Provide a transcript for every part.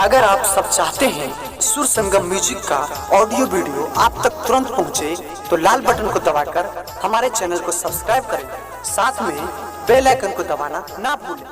अगर आप सब चाहते हैं सुर संगम म्यूजिक का ऑडियो वीडियो आप तक तुरंत पहुंचे, तो लाल बटन को दबाकर हमारे चैनल को सब्सक्राइब करें, साथ में बेल आइकन को दबाना ना भूलें।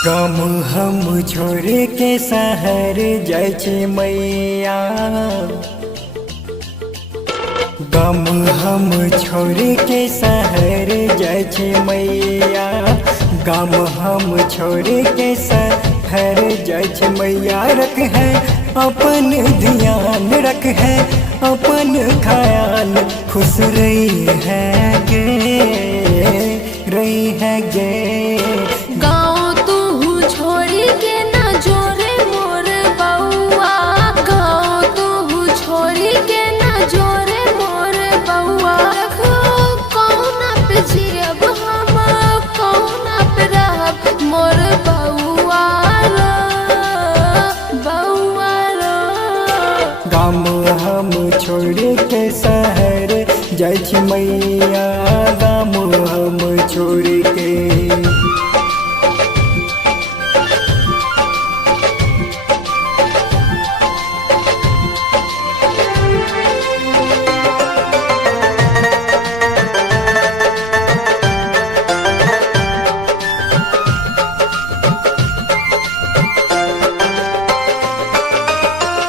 गम हम छोड़ के शहर जाइ छी मैया, गम हम छोड़ के शहर जाइ छी मैया, गम हम छोड़ के शहर जाइ छी मैया। रख है अपन ध्यान, रख है अपन ख्याल, खुश रही है गे, रही है गे। गाम हम छोड़ के शहर जाइ छी मैया, गाम हम छोड़ के।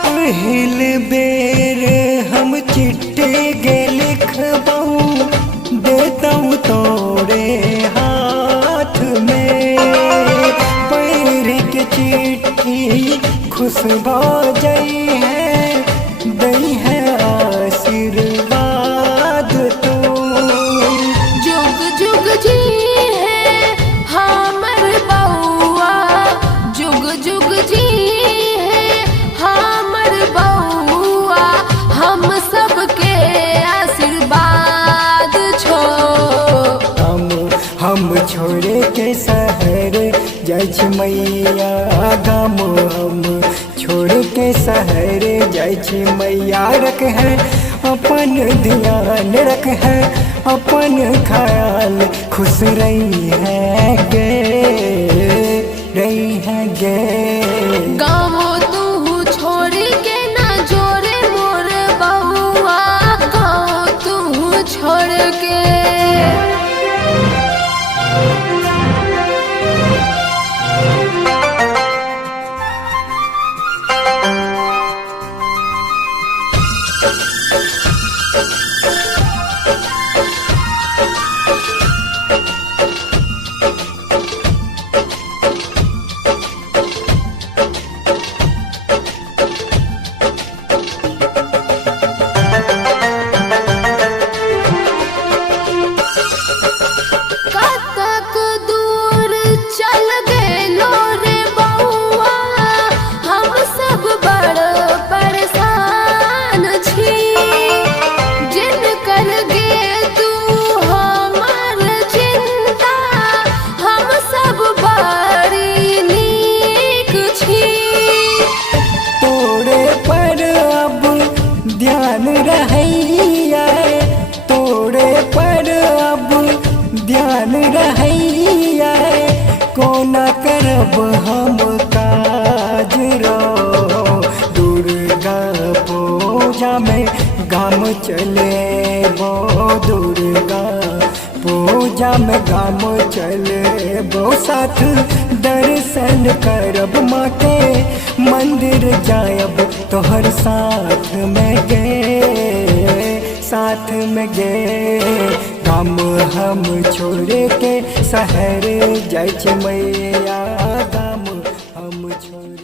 पहिल बेर हम चिट्ठी गे लिखबहु, देतहु तोरे हाथ में, पैर के चिट्ठी खुश भ जाई है, दई है आशीर्वाद तू। जुग जुग जी है हमर बउआ, जुग जुग जी हम छोड़ के शहर जाइ छी मैया, गाम हम छोड़ के शहर जाइ छी मैया। रख है अपन ध्यान, रख है अपन ख्याल, खुश रही है गे, रही है गे। गाँव तू छोड़ के ना जोरे मोर बउआ, गाँव तू छोड़ के। ध्यान रहैया कोना करब हम काज रो, दुर्गा पूजा में गाम चलेबो, दुर्गा पूजा में गाम चलेबो, साथ दर्शन करब माँ के, मंदिर जायब तोहर साथ में गे, साथ में गे। गाम हम छोड़ के शहर जाइ छी मैया, गाम हम छोड़